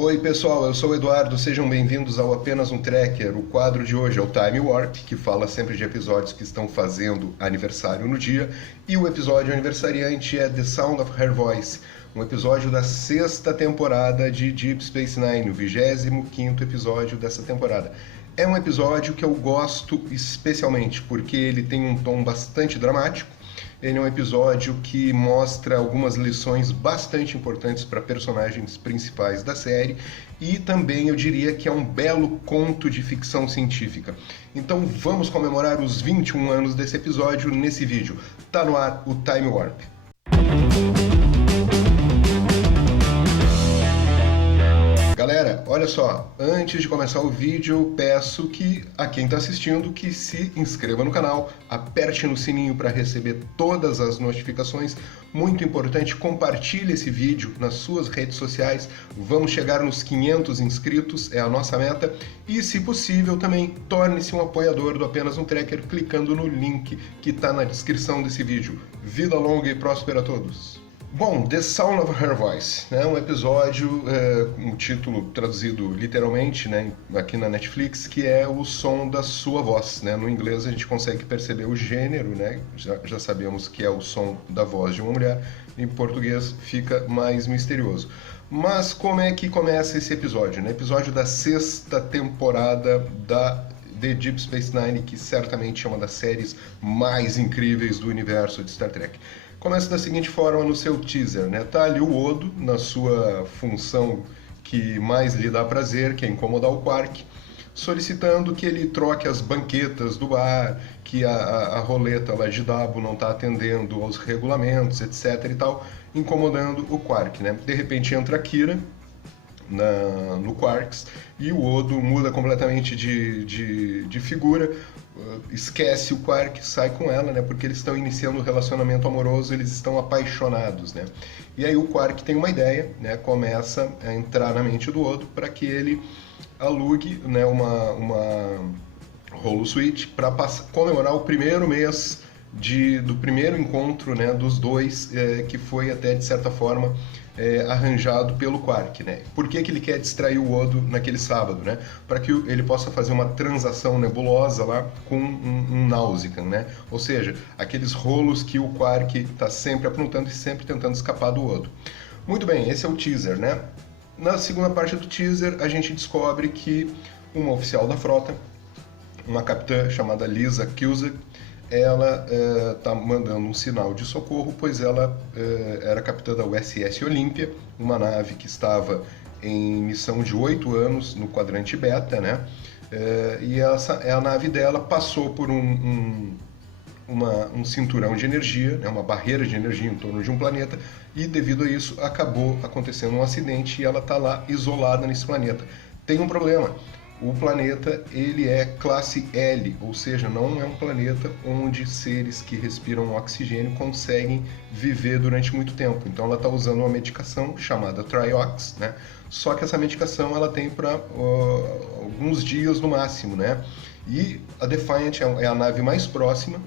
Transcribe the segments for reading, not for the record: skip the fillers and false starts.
Oi pessoal, eu sou o Eduardo, sejam bem-vindos ao Apenas um Trekker. O quadro de hoje é o Time Warp, que fala sempre de episódios que estão fazendo aniversário no dia, e o episódio aniversariante é The Sound of Her Voice, um episódio da 6ª temporada de Deep Space Nine, o 25º episódio dessa temporada. É um episódio que eu gosto especialmente porque ele tem um tom bastante dramático. Ele é um episódio que mostra algumas lições bastante importantes para personagens principais da série e também eu diria que é um belo conto de ficção científica. Então vamos comemorar os 21 anos desse episódio nesse vídeo. Tá no ar o Time Warp. Galera, olha só, antes de começar o vídeo, eu peço que a quem está assistindo que se inscreva no canal, aperte no sininho para receber todas as notificações. Muito importante, compartilhe esse vídeo nas suas redes sociais. Vamos chegar nos 500 inscritos, é a nossa meta. E, se possível, também torne-se um apoiador do Apenas um Trekker clicando no link que está na descrição desse vídeo. Vida longa e próspera a todos! Bom, The Sound of Her Voice, né? Um episódio com o título traduzido literalmente, né, aqui na Netflix, que é o som da sua voz, né? No inglês a gente consegue perceber o gênero, né? Já sabemos que é o som da voz de uma mulher, em português fica mais misterioso. Mas como é que começa esse episódio, né? Episódio da 6ª temporada da The Deep Space Nine, que certamente é uma das séries mais incríveis do universo de Star Trek. Começa da seguinte forma no seu teaser, né? Tá ali o Odo, na sua função que mais lhe dá prazer, que é incomodar o Quark, solicitando que ele troque as banquetas do bar, que a roleta lá de Dabo não está atendendo aos regulamentos, etc e tal, incomodando o Quark, né? De repente entra a Kira no Quarks e o Odo muda completamente de figura, esquece o Quark, sai com ela, né, porque eles estão iniciando um relacionamento amoroso, eles estão apaixonados, né, e aí o Quark tem uma ideia, né, começa a entrar na mente do Odo para que ele alugue, né, uma holosuite para comemorar o primeiro mês do primeiro encontro, né, dos dois, que foi até de certa forma arranjado pelo Quark, né? Por que ele quer distrair o Odo naquele sábado, né? Para que ele possa fazer uma transação nebulosa lá com um Nausicaan, né? Ou seja, aqueles rolos que o Quark está sempre aprontando e sempre tentando escapar do Odo. Muito bem, esse é o teaser, né? Na segunda parte do teaser, a gente descobre que uma oficial da frota, uma capitã chamada Lisa Cusack, ela está mandando um sinal de socorro, pois ela era capitã da USS Olympia, uma nave que estava em missão de 8 anos no quadrante beta, né? E a nave dela passou por um cinturão de energia, né? Uma barreira de energia em torno de um planeta, e devido a isso acabou acontecendo um acidente e ela está lá isolada nesse planeta. Tem um problema. O planeta, ele é classe L, ou seja, não é um planeta onde seres que respiram oxigênio conseguem viver durante muito tempo. Então ela está usando uma medicação chamada Triox, né? Só que essa medicação ela tem para alguns dias no máximo, né? E a Defiant é a nave mais próxima,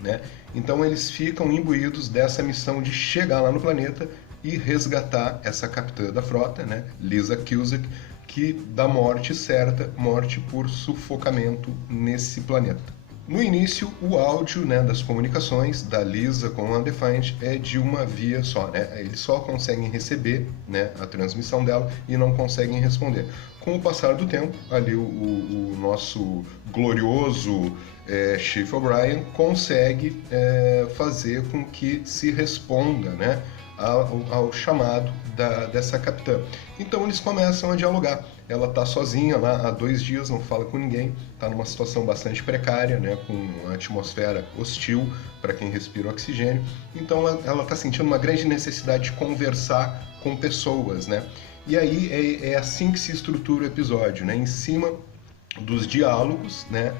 né? Então eles ficam imbuídos dessa missão de chegar lá no planeta e resgatar essa capitã da frota, né? Lisa Cusack, que dá morte certa, morte por sufocamento nesse planeta. No início, o áudio, né, das comunicações da Lisa com a Defiant é de uma via só, né? Eles só conseguem receber, né, a transmissão dela e não conseguem responder. Com o passar do tempo, ali o nosso glorioso Chief O'Brien consegue fazer com que se responda, né, ao chamado dessa capitã. Então eles começam a dialogar. Ela está sozinha lá há 2 dias, não fala com ninguém, está numa situação bastante precária, né, com uma atmosfera hostil para quem respira oxigênio. Então ela está sentindo uma grande necessidade de conversar com pessoas, né? E aí é assim que se estrutura o episódio, né? Em cima dos diálogos, né,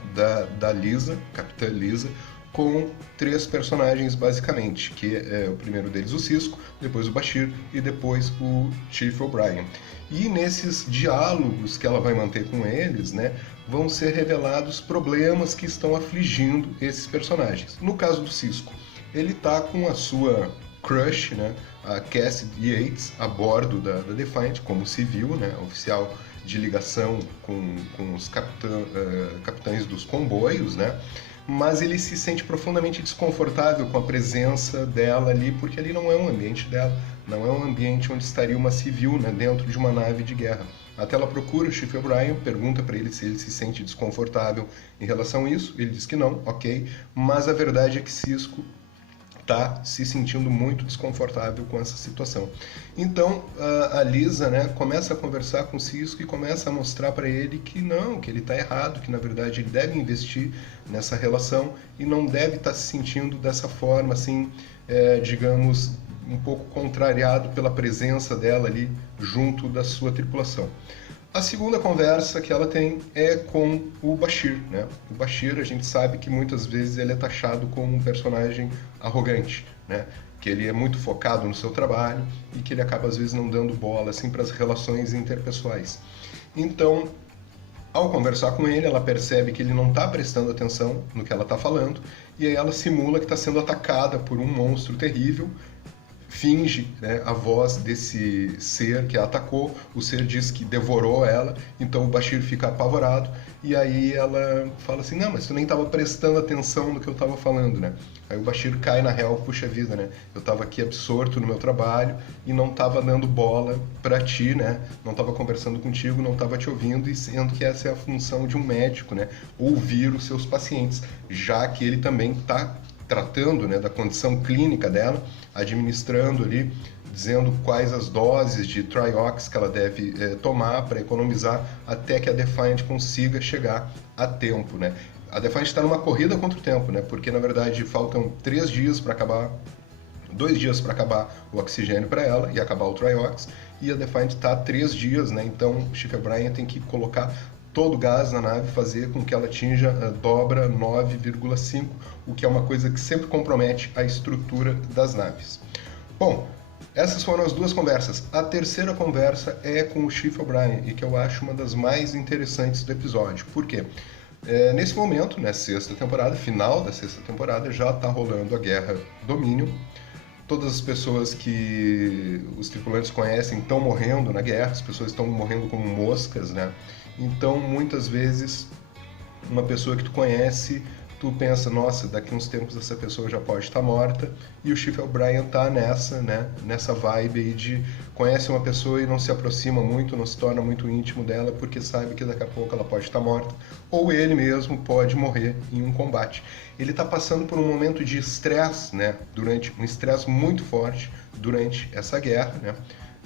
da Lisa, Capitã Lisa, com 3 personagens basicamente, que é o primeiro deles o Sisko, depois o Bashir e depois o Chief O'Brien. E nesses diálogos que ela vai manter com eles, né, vão ser revelados problemas que estão afligindo esses personagens. No caso do Sisko, ele está com a sua crush, né, a Cassidy Yates, a bordo da Defiant, como civil, né, oficial de ligação com os capitães dos comboios, né, mas ele se sente profundamente desconfortável com a presença dela ali, porque ali não é um ambiente dela, não é um ambiente onde estaria uma civil, né, dentro de uma nave de guerra. Até ela procura o Chief O'Brien, pergunta para ele se ele se sente desconfortável em relação a isso, ele diz que não, ok, mas a verdade é que Sisko está se sentindo muito desconfortável com essa situação. Então a Lisa, né, começa a conversar com o Sisko e começa a mostrar para ele que não, que ele está errado, que na verdade ele deve investir nessa relação e não deve estar se sentindo dessa forma, assim, digamos, um pouco contrariado pela presença dela ali junto da sua tripulação. A segunda conversa que ela tem é com o Bashir, né? O Bashir, a gente sabe que muitas vezes ele é taxado como um personagem arrogante, né? Que ele é muito focado no seu trabalho e que ele acaba às vezes não dando bola assim para as relações interpessoais. Então, ao conversar com ele, ela percebe que ele não está prestando atenção no que ela está falando e aí ela simula que está sendo atacada por um monstro terrível, finge, né, a voz desse ser que a atacou, o ser diz que devorou ela, então o Bashir fica apavorado, e aí ela fala assim, não, mas tu nem estava prestando atenção no que eu estava falando, né? Aí o Bashir cai na real, puxa vida, né? Eu estava aqui absorto no meu trabalho e não estava dando bola para ti, né? Não estava conversando contigo, não estava te ouvindo, e sendo que essa é a função de um médico, né? Ouvir os seus pacientes, já que ele também está tratando, né, da condição clínica dela, administrando ali, dizendo quais as doses de Triox que ela deve tomar para economizar até que a Defiant consiga chegar a tempo, né? A Defiant está numa corrida contra o tempo, né? Porque na verdade faltam 3 dias para acabar, 2 dias para acabar o oxigênio para ela e acabar o Triox, e a Defiant está a 3 dias, né? Então o Chief O'Brien tem que colocar todo o gás na nave, fazer com que ela atinja a dobra 9,5, o que é uma coisa que sempre compromete a estrutura das naves. Bom, essas foram as duas conversas. A terceira conversa é com o Chief O'Brien, e que eu acho uma das mais interessantes do episódio. Por quê? Nesse momento, na sexta temporada, final da sexta temporada, já está rolando a Guerra Dominion. Todas as pessoas que os tripulantes conhecem estão morrendo na guerra, as pessoas estão morrendo como moscas, né? Então, muitas vezes, uma pessoa que tu conhece, tu pensa, nossa, daqui uns tempos essa pessoa já pode estar morta, e o Chief O'Brien tá nessa, né? Nessa vibe aí de conhece uma pessoa e não se aproxima muito, não se torna muito íntimo dela, porque sabe que daqui a pouco ela pode estar morta, ou ele mesmo pode morrer em um combate. Ele está passando por um momento de estresse, né? Durante um estresse muito forte durante essa guerra, né?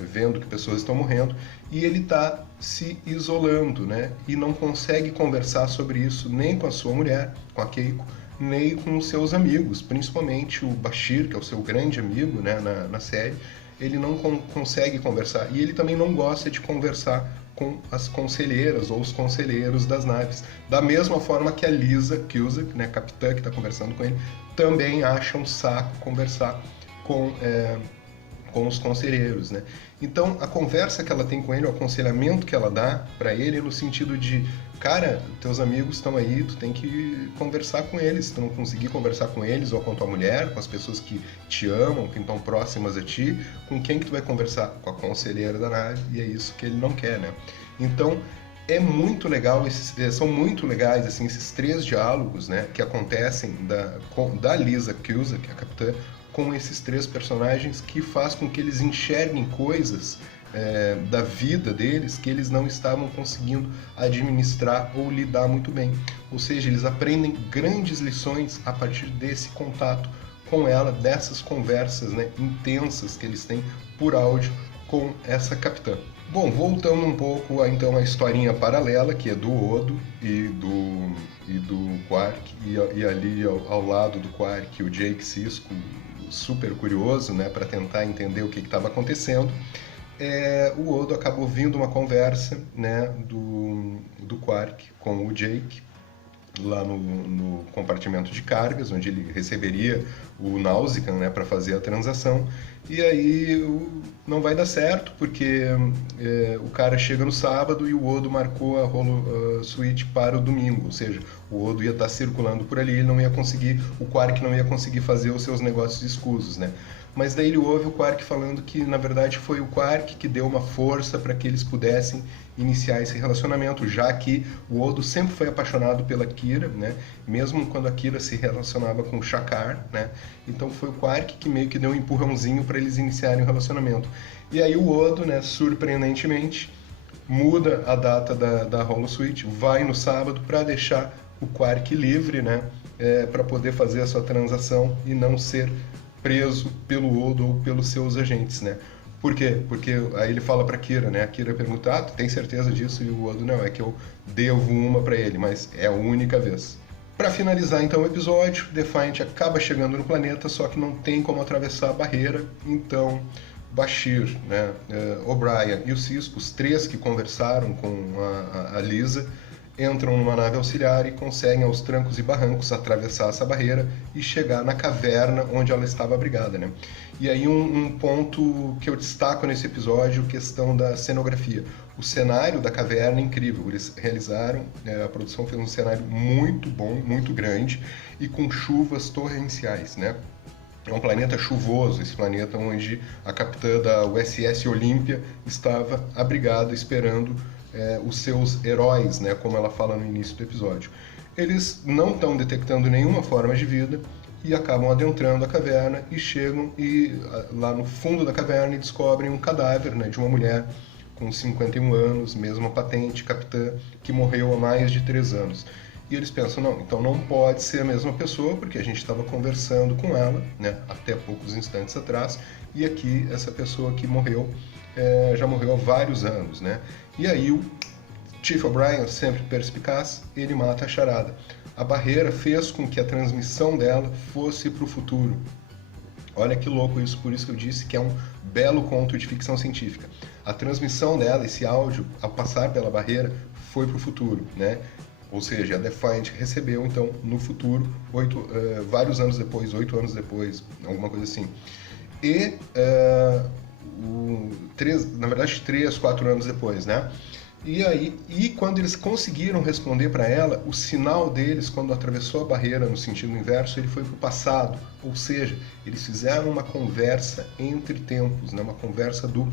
Vendo que pessoas estão morrendo, e ele está se isolando, né? E não consegue conversar sobre isso nem com a sua mulher, com a Keiko, nem com os seus amigos, principalmente o Bashir, que é o seu grande amigo, né, na série. Ele não consegue conversar, e ele também não gosta de conversar com as conselheiras ou os conselheiros das naves. Da mesma forma que a Lisa Cusack, né, capitã que está conversando com ele, também acha um saco conversar com os conselheiros, né? Então, a conversa que ela tem com ele, o aconselhamento que ela dá para ele, no sentido de, cara, teus amigos estão aí, tu tem que conversar com eles. Se tu não conseguir conversar com eles, ou com a tua mulher, com as pessoas que te amam, que estão próximas a ti, com quem que tu vai conversar? Com a conselheira da nave, e é isso que ele não quer, né? Então, é muito legal, são muito legais assim, esses 3 diálogos, né, que acontecem da Lisa Cusack, que é a capitã, com esses 3 personagens, que faz com que eles enxerguem coisas da vida deles que eles não estavam conseguindo administrar ou lidar muito bem. Ou seja, eles aprendem grandes lições a partir desse contato com ela, dessas conversas, né, intensas que eles têm por áudio com essa capitã. Bom, voltando um pouco então à historinha paralela, que é do Odo e do Quark, e ali ao lado do Quark o Jake Sisko, super curioso, né, para tentar entender o que estava acontecendo. O Odo acabou ouvindo uma conversa, né, do Quark com o Jake lá no compartimento de cargas, onde ele receberia o Nausicaa, né, para fazer a transação. E aí não vai dar certo, porque o cara chega no sábado e o Odo marcou a suíte para o domingo, ou seja, o Odo ia estar circulando por ali, ele não ia conseguir, o Quark não ia conseguir fazer os seus negócios escusos, né? mas daí ele ouve o Quark falando que na verdade foi o Quark que deu uma força para que eles pudessem iniciar esse relacionamento, já que o Odo sempre foi apaixonado pela Kira, né? Mesmo quando a Kira se relacionava com o Shakar, né? Então foi o Quark que meio que deu um empurrãozinho para eles iniciarem o relacionamento. E aí o Odo, né, surpreendentemente, muda a data da Holosuite, vai no sábado para deixar o Quark livre, né, para poder fazer a sua transação e não ser preso pelo Odo ou pelos seus agentes, né? Por quê? Porque aí ele fala para Kira, né? A Kira pergunta: "Ah, tu tem certeza disso?" E o Odo: "Não, é que eu devo uma para ele, mas é a única vez." Para finalizar então o episódio, Defiant acaba chegando no planeta, só que não tem como atravessar a barreira, então Bashir, né, O'Brien e o Sisko, os três que conversaram com a Lisa, entram numa nave auxiliar e conseguem aos trancos e barrancos atravessar essa barreira e chegar na caverna onde ela estava abrigada, né? E aí um ponto que eu destaco nesse episódio, questão da cenografia. O cenário da caverna é incrível, eles realizaram, a produção fez um cenário muito bom, muito grande e com chuvas torrenciais, né? É um planeta chuvoso, esse planeta onde a capitã da USS Olímpia estava abrigada esperando os seus heróis, né, como ela fala no início do episódio. Eles não estão detectando nenhuma forma de vida e acabam adentrando a caverna e chegam lá no fundo da caverna e descobrem um cadáver, né, de uma mulher com 51 anos, mesma patente, capitã, que morreu há mais de 3 anos. E eles pensam: não, então não pode ser a mesma pessoa, porque a gente estava conversando com ela, né, até poucos instantes atrás, e aqui essa pessoa que morreu já morreu há vários anos, né? E aí o Chief O'Brien, sempre perspicaz, ele mata a charada. A barreira fez com que a transmissão dela fosse para o futuro. Olha que louco isso, por isso que eu disse que é um belo conto de ficção científica. A transmissão dela, esse áudio, ao passar pela barreira, foi para o futuro, né? Ou seja, a Defiant recebeu, então, no futuro, vários anos depois, 8 anos depois, alguma coisa assim. E, na verdade, 3, 4 anos depois, né? E quando eles conseguiram responder para ela, o sinal deles, quando atravessou a barreira no sentido inverso, ele foi para o passado. Ou seja, eles fizeram uma conversa entre tempos, né? Uma conversa do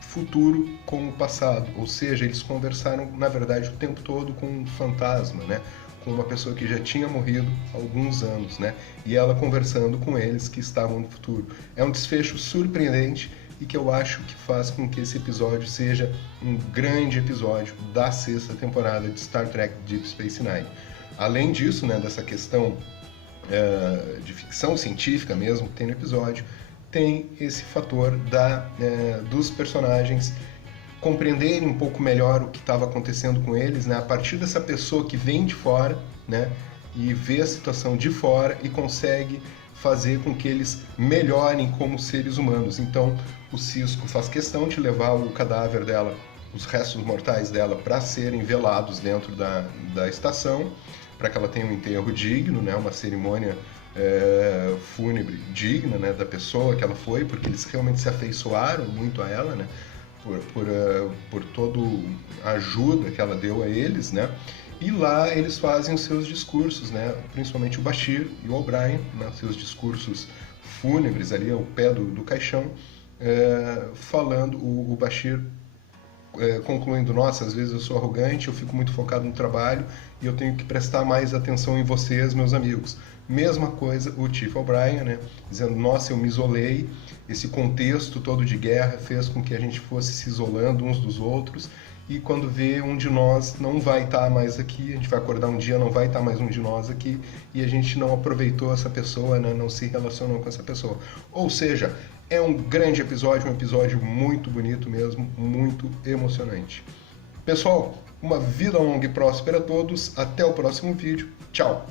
futuro com o passado, ou seja, eles conversaram, na verdade, o tempo todo com um fantasma, né? Com uma pessoa que já tinha morrido há alguns anos, né? E ela conversando com eles que estavam no futuro. É um desfecho surpreendente e que eu acho que faz com que esse episódio seja um grande episódio da 6ª temporada de Star Trek Deep Space Nine. Além disso, né, dessa questão de ficção científica mesmo que tem no episódio, tem esse fator dos personagens compreenderem um pouco melhor o que estava acontecendo com eles, né? A partir dessa pessoa que vem de fora, né? E vê a situação de fora e consegue fazer com que eles melhorem como seres humanos. Então, o Sisko faz questão de levar o cadáver dela, os restos mortais dela, para serem velados dentro da estação, para que ela tenha um enterro digno, né? Uma cerimônia fúnebre digna, né, da pessoa que ela foi, porque eles realmente se afeiçoaram muito a ela, né, por toda a ajuda que ela deu a eles, né, e lá eles fazem os seus discursos, né, principalmente o Bashir e o O'Brien, né, seus discursos fúnebres ali ao pé do caixão, falando, o Bashir concluindo: nossa, às vezes eu sou arrogante, eu fico muito focado no trabalho e eu tenho que prestar mais atenção em vocês, meus amigos. Mesma coisa o Chief O'Brien, né, dizendo: nossa, eu me isolei, esse contexto todo de guerra fez com que a gente fosse se isolando uns dos outros, e quando vê, um de nós não vai estar mais aqui, a gente vai acordar um dia, não vai estar mais um de nós aqui, e a gente não aproveitou essa pessoa, né, não se relacionou com essa pessoa. Ou seja, é um grande episódio, um episódio muito bonito mesmo, muito emocionante. Pessoal, uma vida longa e próspera a todos, até o próximo vídeo, tchau!